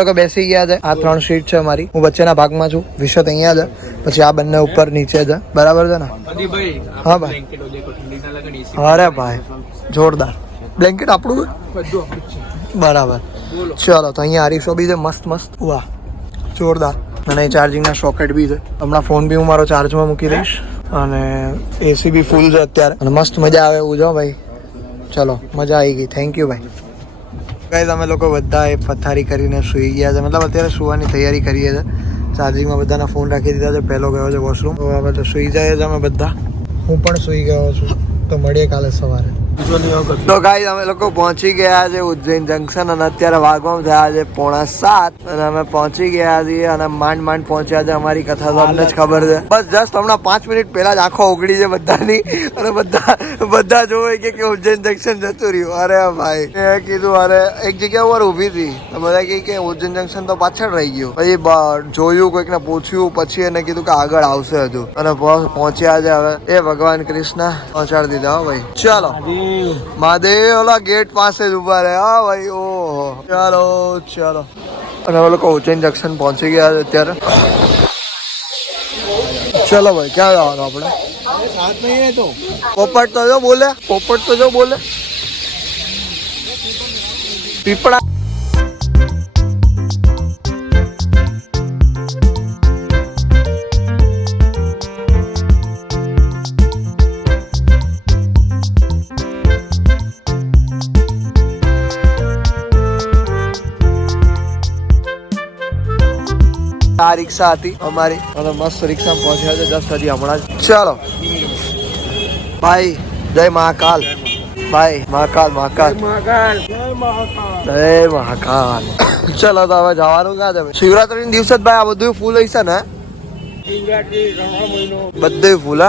લોકો બેસી ગયા છે. આ 3 સીટ છે અમારી. હું વચ્ચેના ભાગમાં છું. વિશ્વ અહીંયા છે, પછી આ બંને ઉપર નીચે છે. બરાબર છે ને? હા ભાઈ. અરે ભાઈ જોરદાર. બ્લેન્કેટ આપણું બરાબર. ચલો તો અહીંયા આરીસો બી છે મસ્ત મસ્ત. વાહ જોરદાર. અને ચાર્જિંગના સોકેટ બી છે. હમણાં ફોન બી હું મારો ચાર્જમાં મૂકી દઈશ. અને એસી બી ફૂલ છે અત્યારે. અને મસ્ત મજા આવે એવું જો ભાઈ. ચલો મજા આવી ગઈ. થેન્ક યુ ભાઈ. ગાઈઝ અમે લોકો બધા એ પથારી કરીને સૂઈ ગયા છે. મતલબ અત્યારે સુવાની તૈયારી કરીએ છીએ. ચાર્જિંગમાં બધાના ફોન રાખી દીધા છે. પહેલો ગયો છે વોશરૂમ. તો હવે તો સૂઈ જાય છે અમે બધા. હું પણ સૂઈ ગયો છું. તો મળીએ કાલે સવારે. તો ગાઈઝ અમે લોકો પહોંચી ગયા છે ઉજ્જૈન જંકશન. અને અત્યારે વાગવામાં થયા છે 6:45 અને અમે પહોંચી ગયા છીએ. અને માંડ પહોંચ્યા છે. અમારી કથા તો અમને જ ખબર છે. બસ જસ્ટ હમણાં 5 મિનિટ પહેલા જ આંખો ઉઘડી છે બધાની. અને બધા જોવે કે ઉજ્જૈન જંકશન જતું રહ્યું. અરે ભાઈ મેં કીધું અરે એક જગ્યા ઉપર ઊભી હતી તો બધા કહે કે ઉજ્જૈન જંકશન તો પાછળ રહી ગયું. પછી જોયું, કોઈકને પૂછ્યું, પછી એને કીધું કે આગળ આવશે હજુ. અને પહોંચ્યા છે હવે. એ ભગવાન કૃષ્ણ પહોંચાડી દીધા હો ભાઈ. ચાલો મહાદેવ ઓલા ગેટ પાસે જ ઉભા રહે. હા ભાઈ ઓહો. ચાલો અને હવે લોકો ઉજ્જૈન જંકશન પહોંચી ગયા છે અત્યારે. ચલો ભાઈ ક્યાં જવાનું આપણે? પોપટ તો જો બોલે. પીપળા આ રિક્ષા હતી અમારી અને મસ્ત રિક્ષામાં પહોંચ્યા છે જસ્ટ હજી હમણાં જ. ચાલો ભાઈ જય મહાકાલ. ભાઈ મહાકાલ જય મહાકાલ. ચલો તો હવે જવાનું ક્યાં છે? શિવરાત્રી ના દિવસે જ ભાઈ આ બધું ફૂલ હશે ને? બધું ફૂલ.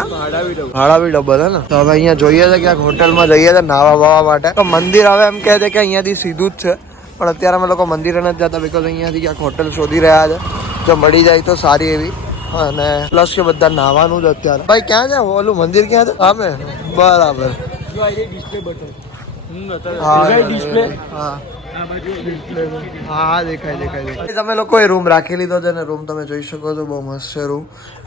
ભાડા બી ડબલ હે ને? તો હવે અહીંયા જોઈએ છે ક્યાંક હોટલમાં જઈએ છે નાવા બાવા માટે. તો મંદિર હવે એમ કહે છે કે અહીંયાથી સીધું જ છે, પણ અત્યારે અમે લોકો મંદિરે નથી જતા બીકોઝ અહીંયાથી ક્યાંક હોટલ શોધી રહ્યા છે. જો મળી જાય તો સારી એવી. અને પ્લસ કે બધા નાવાનું જ અત્યારે. ભાઈ ક્યાં છે ઓલું મંદિર? ક્યાં છે? સામે. બરાબર. હા દેખાય. તમે લોકો એ રૂમ રાખી લીધો છે ને રૂમ તમે જોઈ શકો છો. બહુ મસ્ત છે રૂમ.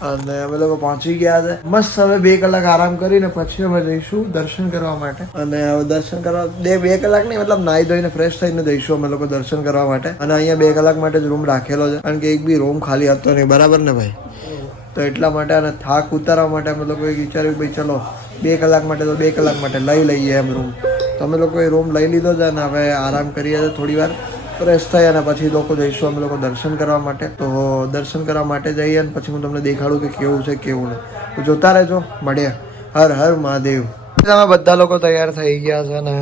અને અમે લોકો પહોંચી ગયા છે મસ્ત. હવે 2 કલાક આરામ કરીને પછી અમે જઈશું દર્શન કરવા માટે. અને હવે દર્શન કરવા 2 કલાક નહીં, મતલબ નાહી ધોઈને ફ્રેશ થઈને જઈશું અમે લોકો દર્શન કરવા માટે. અને અહીંયા 2 કલાક માટે જ રૂમ રાખેલો છે કારણ કે એક બી રૂમ ખાલી હતો નહીં. બરાબર ને ભાઈ? તો એટલા માટે અને થાક ઉતારવા માટે અમે લોકો વિચાર્યું ભાઈ ચલો 2 કલાક માટે તો 2 કલાક માટે લઈ લઈએ એમ રૂમ. તો અમે લોકો એ રૂમ લઈ લીધો છે અને હવે આરામ કરીએ છીએ થોડી વાર. ફ્રેશ થઈ અને પછી લોકો જઈશું અમે લોકો દર્શન કરવા માટે. તો દર્શન કરવા માટે જઈએ અને પછી હું તમને દેખાડું કે કેવું છે કેવું નહીં. તો જોતા રહેજો. મળીએ. હર હર મહાદેવ. અમે બધા લોકો તૈયાર થઈ ગયા છે અને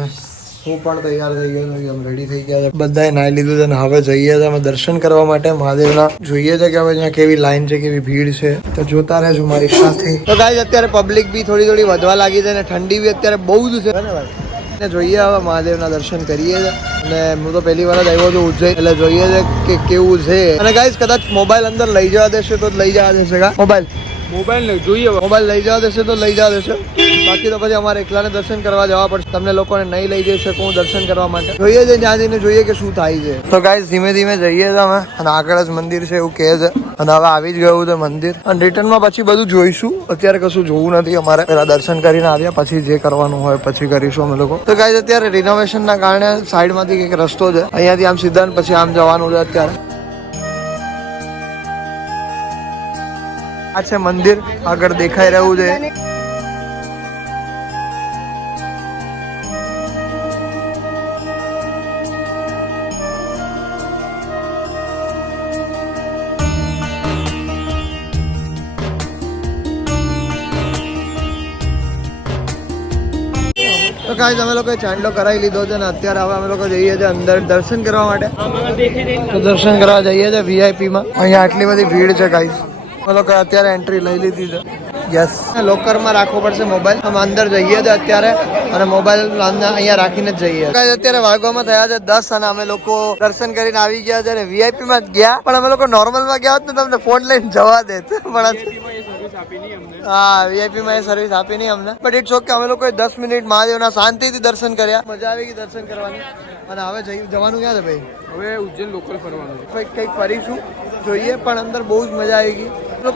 હું પણ તૈયાર થઈ ગયો છું. અમે રેડી થઈ ગયા છે. બધાએ નાહી લીધું છે અને હવે જઈએ છીએ અમે દર્શન કરવા માટે મહાદેવના. જોઈએ છે કે હવે ત્યાં કેવી લાઈન છે, કેવી ભીડ છે. તો જોતા રહેજો મારી સાથે. તો ગાઈઝ અત્યારે પબ્લિક બી થોડી વધવા લાગી છે અને ઠંડી બી અત્યારે બહુ જ છે. જોઈએ હવે મહાદેવના દર્શન કરીએ છે. અને હું તો પહેલી વાર જ આવ્યો છું ઉજ્જૈન, એટલે જોઈએ છે કે કેવું છે. અને ગાઈઝ કદાચ મોબાઈલ અંદર લઈ જવા દેશે તો લઈ જવા દેશે. મોબાઈલ જોઈએ, મોબાઈલ લઈ જવા દેશે તો લઈ જવા દેશે. બાકી તો પછી અમારે એકલાને દર્શન કરવા જવા પડશે. તમને લોકોને નહીં લઈ જઈ શકું દર્શન કરવા માટે. જોઈએ છે ત્યાં જઈને જોઈએ કે શું થાય છે. તો ગાઈઝ ધીમે ધીમે જઈએ છે અમે. અને આગળ જ મંદિર છે એવું કહે છે. અને હવે આવી જ ગયું છે મંદિર. અને રિટર્નમાં પછી બધું જોઈશું. અત્યારે કશું જોવું નથી અમારે. પેલા દર્શન કરીને આવ્યા પછી જે કરવાનું હોય પછી કરીશું અમે લોકો. તો ગાઈઝ અત્યારે રિનોવેશન ના કારણે સાઈડમાંથી કંઈક રસ્તો છે. અહીંયાથી આમ સીધા પછી આમ જવાનું છે અત્યારે. આ છે મંદિર આગળ દેખાઈ રહ્યું છે. તો ગાઈઝ અમે લોકોએ ચાંદલો કરાવી લીધો છે અને અત્યારે હવે અમે લોકો જઈએ છીએ અંદર દર્શન કરવા માટે. તો દર્શન કરવા જઈએ છીએ VIP માં. અહીંયા આટલી બધી ભીડ છે ગાઈઝ. અમે લોકો અત્યારે એન્ટ્રી લઈ લીધી છે. યસ. લોકરમાં રાખવો પડશે મોબાઈલ. અમે અંદર જઈએ છીએ અત્યારે અને મોબાઈલ અહીંયા રાખીને જ જઈએ. ગાઈઝ અત્યારે વાગવામાં થયા છે 10 અને અમે લોકો દર્શન કરીને આવી ગયા છે અને VIP માં જ ગયા. પણ અમે લોકો નોર્મલ માં ગયા હોત ને તમને ફોન લઈને જવા દે. પણ હા વીઆઈપી માં સર્વિસ આપી નહીં અમને, બટ ઇટ્સ ઓકે. અમે લોકો 10 મિનિટ મહાદેવના શાંતિથી દર્શન કર્યા, મજા આવી ગઈ દર્શન કરવાની. અને હવે જવાનું ક્યાં છે ભાઈ? હવે ઉજ્જૈન લોકલ ફરવાનું કંઈક ફરીશું જોઈએ, પણ અંદર બહુ જ મજા આવી ગઈ.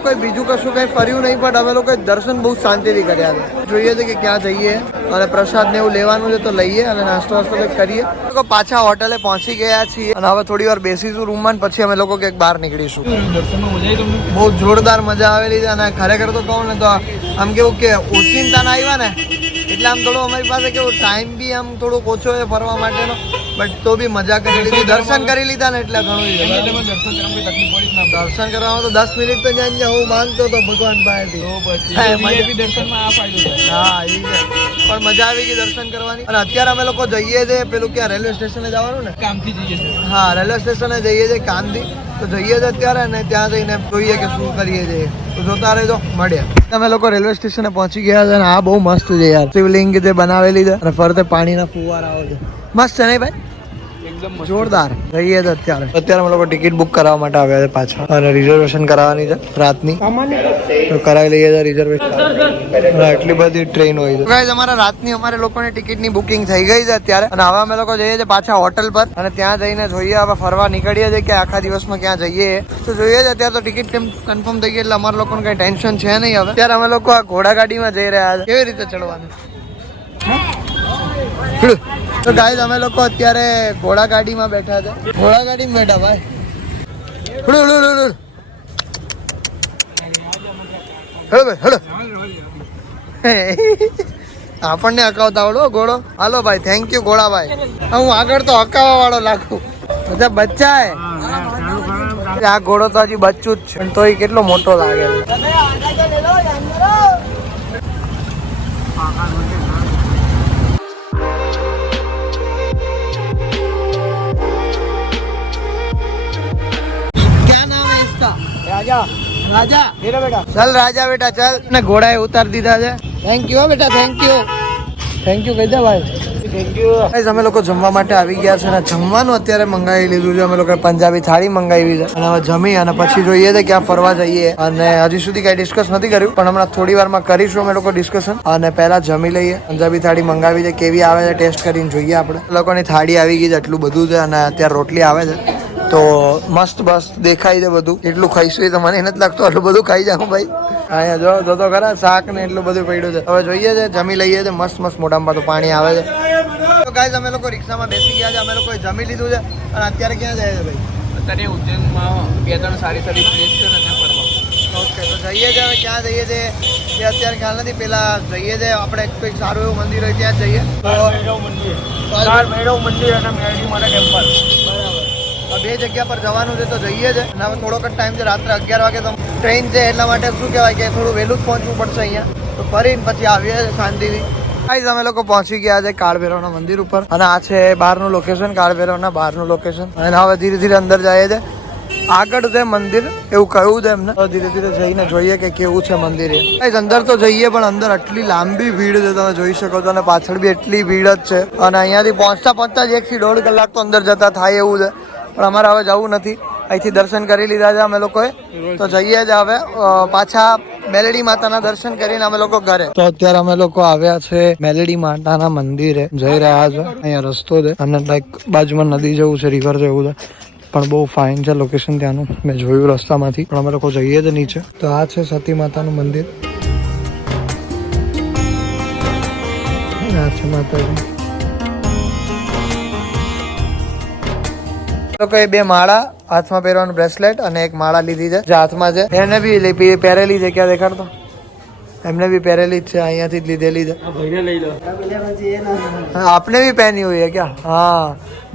કોઈ બીજું કશું કંઈ ફર્યું નહીં, પણ અમે લોકો દર્શન બહુ શાંતિથી કર્યા છે. જોઈએ છે કે ક્યાં જઈએ અને પ્રસાદ ને એવું લેવાનું છે તો લઈએ અને નાસ્તો વાસ્તો કંઈક કરીએ. લોકો પાછા હોટલે પહોંચી ગયા છીએ અને હવે થોડી વાર બેસીશું રૂમમાં, પછી અમે લોકો કંઈક બહાર નીકળીશું. દર્શનમાં મજા આવી તમને? બહુ જોરદાર મજા આવેલી છે. અને ખરેખર તો કહું ને તો આમ કેવું કે ઓચિંતાના આવ્યા ને એટલે આમ થોડું અમારી પાસે કેવું ટાઈમ બી આમ થોડોક ઓછો છે ફરવા માટેનો, બટ તો બી મજા કરી લીધી. દર્શન કરી લીધા ને એટલે ઘણું. દર્શન કરવામાં તો 10 મિનિટ તો જ્યાં હું માંગતો હતો ભગવાન પાસેથી. હા એ છે, પણ મજા આવી ગઈ દર્શન કરવાની. અને અત્યારે અમે લોકો જઈએ છીએ પેલું ક્યાં રેલવે સ્ટેશને જવાનું ને, કામથી જઈએ છીએ. હા રેલવે સ્ટેશને જઈએ છીએ કામથી, તો જઈએ છીએ અત્યારે ને ત્યાં જઈને જોઈએ કે શું કરીએ છીએ. તો જોતા રહેજો, મળ્યા. અમે લોકો રેલવે સ્ટેશને પહોંચી ગયા છે અને આ બહુ મસ્ત છે યાર. શિવલિંગ જે બનાવેલી છે અને ફરતે પાણીના ફુવારાઓ છે, મસ્ત છે નહીં ભાઈ? એકદમ જોરદાર. જઈએ છે અત્યારે અમે લોકો ટિકિટ બુક કરવા માટે આવ્યા છે પાછા, અને રિઝર્વેશન કરાવવાની છે રાતની, તો કરાવી લઈએ છીએ રિઝર્વેશન. એટલી બધી ટ્રેન હોય છે. ગાઈઝ અમારા રાતની અમારે લોકોની ટિકિટની બુકિંગ થઈ ગઈ છે અત્યારે, અને હવે અમે લોકો જઈએ છીએ પાછા હોટલ પર અને ત્યાં જઈને જોઈએ હવે ફરવા નીકળીએ છીએ કે આખા દિવસમાં ક્યાં જઈએ. તો જોઈએ છે અત્યારે તો ટિકિટ કન્ફર્મ થઈ ગઈ એટલે અમારા લોકોને કઈ ટેન્શન છે નહીં. હવે અત્યારે અમે લોકો આ ઘોડાગાડીમાં જઈ રહ્યા છે. કેવી રીતે ચડવાનું? તો ગાઈઝ અમે લોકો અત્યારે ઘોડાગાડીમાં બેઠા છે. ઘોડાગાડીમાં બેઠા ભાઈ. આપણને હકાવતા આવડો ઘોડો. હાલો ભાઈ, થેન્ક યુ ઘોડાભાઈ. હું આગળ તો હકાવવા વાળો લાગુ. બધા બચ્ચા હે. આ ઘોડો તો હજી બચ્ચું જ છે, પણ તોય કેટલો મોટો લાગે છે. રાજા બેટા, ચલ રાજા બેટા ચલ. ને ઘોડાએ ઉતાર દીધા છે. થેન્ક યુ બેટા, થેન્ક યુ કહી દે ભાઈ. અમે લોકો જમવા માટે આવી ગયા છે અને જમવાનું અત્યારે મંગાવી લીધું છે. અમે લોકો પંજાબી થાળી મંગાવી છે અને હવે જમી અને પછી જોઈએ છે ક્યાં ફરવા જઈએ. અને હજી સુધી કઈ ડિસ્કસ નથી કર્યું, પણ હમણાં થોડી વારમાં કરીશું અમે લોકો ડિસ્કશન. અને પહેલા જમી લઈએ. પંજાબી થાળી મંગાવી છે, કેવી આવે છે ટેસ્ટ કરીને જોઈએ. આપણે લોકોની થાળી આવી ગઈ છે, એટલું બધું છે અને અત્યારે રોટલી આવે છે તો મસ્ત બસ દેખાય છે બધું. એટલું ખાઈશું તો મને નથી લાગતું આટલું બધું ખાઈ જાઉં ભાઈ. અહીંયા જો તો ખરા શાક ને એટલું બધું પડ્યું છે. હવે જોઈએ છે, જમી લઈએ છે. મસ્ત મોઢામાં તો પાણી આવે છે. તો ગાઈઝ અમે લોકો રિક્ષામાં બેસી ગયા છે. અમે લોકોએ જમી લીધું છે અને અત્યારે ક્યાં જાય છે ભાઈ? અત્યારે ઉજ્જૈનમાં 2-3 સારી પ્લેસ છે ને ત્યાં ફરવા. ઓકે, તો જઈએ છે. હવે ક્યાં જઈએ છે એ અત્યારે ખ્યાલ નથી. પેલા જઈએ છે આપણે કંઈક સારું એવું મંદિર હોય ત્યાં જઈએ. ભૈરવ મંદિર અને મેરડી માતા ટેમ્પલ. બે જગ્યા પર જવાનું છે તો જઈએ છે. અને હવે થોડોક જ ટાઈમ છે, રાત્રે 11 વાગે તો ટ્રેન છે, એટલા માટે શું કહેવાય કે થોડું વહેલું જ પહોંચવું પડશે અહીંયા. તો ફરીને પછી આવીએ શાંતિથી. ગાઈઝ અમે લોકો પહોંચી ગયા છે કાળભૈરવના મંદિર ઉપર, અને આ છે બહારનું લોકેશન, કાળભૈરવના બહારનું લોકેશન. અને હવે ધીરે ધીરે અંદર જાય છે. આગળ છે મંદિર એવું કહ્યું છે એમને. ધીરે ધીરે જઈને જોઈએ કે કેવું છે મંદિર એ. ગાઈઝ અંદર તો જઈએ, પણ અંદર આટલી લાંબી ભીડ છે તમે જોઈ શકો છો, અને પાછળ બી એટલી ભીડ જ છે. અને અહીંયાથી પહોંચતા જ 1 થી 1.5 કલાક તો અંદર જતા થાય એવું છે. પણ અમારે હવે જવું નથી. અહીંથી દર્શન કરી લીધા છે અમે લોકોએ, તો જઈએ જ હવે પાછા મેલડી માતાના દર્શન કરીને અમે લોકો ઘરે. તો અત્યારે અમે લોકો આવ્યા છે મેલડી માતાના મંદિરે, જઈ રહ્યા છે. અહીંયા રસ્તો છે અને લાઈક બાજુમાં નદી જેવું છે, રિવર જેવું છે, પણ બહુ ફાઇન છે લોકેશન ત્યાંનું. મેં જોયું રસ્તામાંથી. પણ અમે લોકો જઈએ જ નીચે. તો આ છે સતી માતાનું મંદિર. આ છે માતાજી. લોકોએ 2 માળા, હાથમાં પહેરવાનું બ્રેસલેટ અને એક માળા લીધી છે જે હાથમાં છે. એને બી પહેરેલી છે, ક્યાં દેખાડતો? એમને भी પહેરેલી જ છે, અહીંયાથી જ લીધેલી છે. आपने भी पहनी हुई है क्या? हाँ,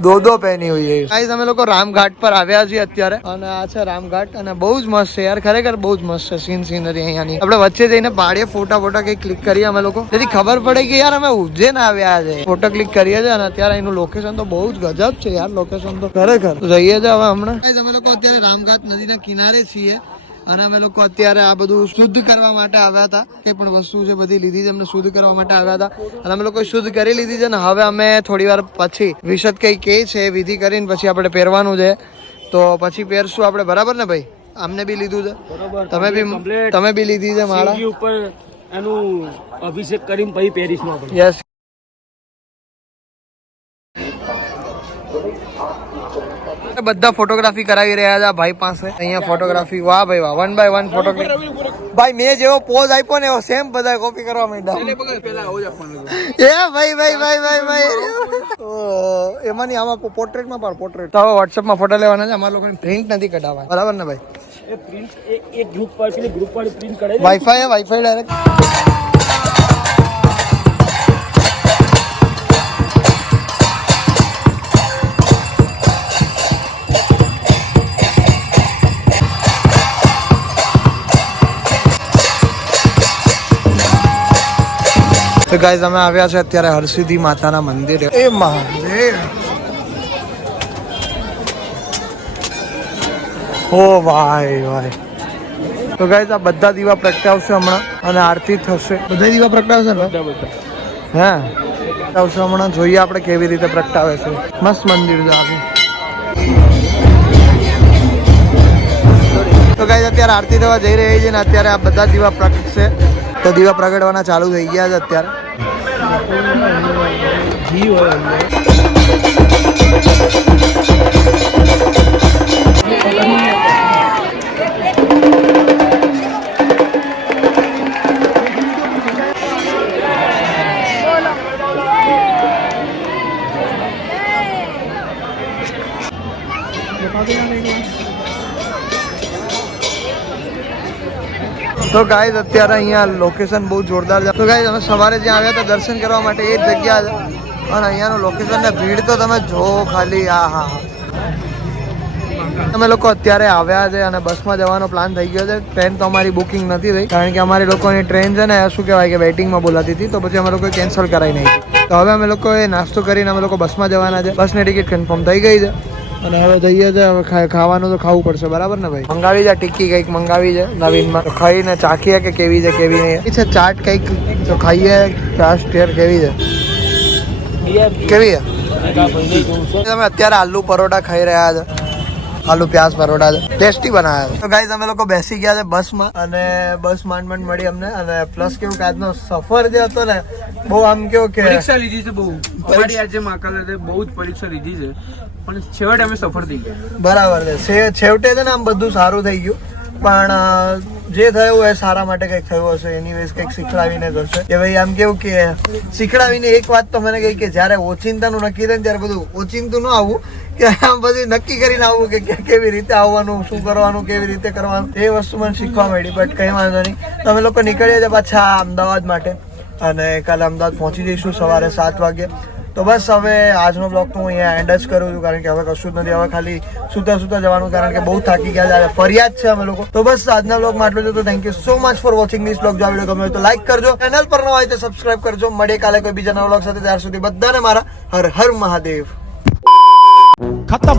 दो पहनी हुई है. गाइस અમે લોકો રામઘાટ પર આવ્યા છીએ અત્યારે, અને આ છે રામઘાટ, અને બહુ જ મસ્ત છે યાર, ખરેખર બહુ જ મસ્ત છે સીનરી અહીંયાની. આપણે વચ્ચે જઈને પાડીએ ફોટા કઈ ક્લિક કરીએ અમે લોકો, જેથી ખબર પડે કે યાર અમે ઉજ્જૈન આવ્યા છે. ફોટો ક્લિક કરીએ છીએ અને અત્યારે એનું લોકેશન તો બહુ જ ગજબ છે યાર, લોકેશન તો ખરેખર. જઈએ છીએ હવે હમણાં. ગાઈસ અમે લોકો અત્યારે રામઘાટ નદીના કિનારે છીએ, અને અમે લોકો અત્યારે આ બધું શુદ્ધ કરવા માટે આવ્યા હતા. કઈ પણ વસ્તુ છે બધી લીધી છે, અમને શુદ્ધ કરવા માટે આવ્યા હતા, અને અમે લોકો શુદ્ધ કરી લીધી છે. ને હવે અમે થોડી વાર પછી વિશદ કઈ કે છે વિધિ કરીને પછી આપણે પહેરવાનું છે, તો પછી પહેરશું આપણે, બરાબર ને ભાઈ? આમને બી લીધું છે બરોબર તમે બી લીધી છે માળા શિવજી ઉપર એનું અભિષેક કરીને પછી પહેરીશું આપણે. યસ બધા ફોટોગ્રાફી કરાવી રહ્યા છે ભાઈ પાસે અહીંયા ફોટોગ્રાફી વાહ ભાઈ વાહ 1 બાય 1 ફોટોગ્રાફી ભાઈ મેં જેવો પોઝ આપ્યો ને એવો સેમ બધા કોપી કરવા માંડ્યા પેલા આવું જ આપવાનું એ ભાઈ એમાંની આમાં પોર્ટ્રેટમાં પણ પોર્ટ્રેટ તો હવે વોટ્સએપમાં ફોટો લેવાના છે અમારા લોકોની પ્રિન્ટ નથી કઢાવવા બરાબર ને ભાઈ એ પ્રિન્ટ એક ગ્રુપ પર ગ્રુપ વાળી પ્રિન્ટ કરે છે. વાઈફાઈ ડાયરેક્ટ તો ગાઈઝ અમે આવ્યા છે અત્યારે હરસિદ્ધિ માતાના મંદિરે એ મહાદેવ ઓ ભાઈ તો ગાઈઝ આ બધા દીવા પ્રગટાવશે હમણાં અને આરતી થશે બધા દીવા પ્રગટાવશે ને હે પ્રગટાવશે હમણાં જોઈએ આપણે કેવી રીતે પ્રગટાવે છે મસ્ત મંદિર છે આખું તો ગાઈઝ અત્યારે આરતી થવા જઈ રહી છે ને અત્યારે આ બધા દીવા પ્રગટશે તો દીવા પ્રગટવાના ચાલુ થઈ ગયા છે અત્યારે ઘી હોય તો ગાઈઝ અત્યારે અહીંયા લોકેશન બહુ જોરદાર છે તો ગાઈઝ અમે સવારે જ્યાં આવ્યા હતા દર્શન કરવા માટે એ જ જગ્યા છે અને અહીંયાનું લોકેશન ને ભીડ તો તમે જો ખાલી હા અમે લોકો અત્યારે આવ્યા છે અને બસમાં જવાનો પ્લાન થઈ ગયો છે ટ્રેન તો અમારી બુકિંગ નથી થઈ કારણ કે અમારી લોકોની ટ્રેન છે ને શું કહેવાય કે વેઇટિંગમાં બોલાતી હતી તો પછી અમે લોકોએ કેન્સલ કરાવી નહીં તો હવે અમે લોકોએ નાસ્તો કરીને અમે લોકો બસમાં જવાના છે બસની ટિકિટ કન્ફર્મ થઈ ગઈ છે અને હવે જઈએ છે હવે ખાવાનું તો ખાવું પડશે બરાબર ને ભાઈ મંગાવી છે ટિક્કી કંઈક મંગાવી છે નવીનમાં તો ખાઈને ચાખીએ કે કેવી છે કેવી નહીં છે ચાટ કંઈક તો ખાઈએ ચાટ ટેર કેવી છે કેવી છે તમે અત્યારે આલુ પરોઠા ખાઈ રહ્યા છે આલુ પ્યાજ પરોઠા છે ટેસ્ટી બનાવ્યા છે તો ગાઈઝ અમે લોકો બેસી ગયા છે બસમાં અને બસ માંડ મળી અમને અને પ્લસ કેવું કે આજનો સફર જે હતો ને બહુ આમ કેવું કે પરીક્ષા લીધી છે બહુ અમારી આજે મહાકાલ બહુ જ પરીક્ષા લીધી છે પણ છેવટે અમે સફળ થઈ ગયા બરાબર છે છેવટે છે ને આમ બધું સારું થઈ ગયું પણ જે થયું એ સારા માટે કંઈક થયું હશે એનીવેઝ કંઈક શીખડાવીને જ હશે કે ભાઈ આમ કેવું કે શીખડાવીને એક વાત તો મને કહી કે જ્યારે ઓચિંતાનું નક્કી થાય ને ત્યારે બધું ઓચિંતું ન આવવું કે આમ બધું નક્કી કરીને આવવું કે કેવી રીતે આવવાનું શું કરવાનું કેવી રીતે કરવાનું એ વસ્તુ મને શીખવા મળી બટ કંઈ વાંધો નહીં તો અમે લોકો નીકળીએ છીએ પાછા અમદાવાદ માટે અને કાલે અમદાવાદ પહોંચી જઈશું સવારે 7 વાગે તો બસ હવે આજનો બ્લોગ તો હું અહીંયા એન્ડ જ કરું છું કારણ કે હવે કશું જ નથી હવે ખાલી સુતા જવાનું કારણ કે બહુ થાકી ગયા છે ફરિયાદ છે અમે લોકો તો બસ આજના બ્લોગમાં આટલું છે તો thank you so much for watching this blog જો આ વિડીયો ગમ્યો હોય તો લાઈક કરજો ચેનલ પર ન હોય તો સબસ્ક્રાઇબ કરજો મળીએ કાલે કોઈ બીજા નવા બ્લોગ સાથે ત્યાર સુધી બધાને મારા હર હર મહાદેવ खत्म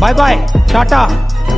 बाय बाय टाटा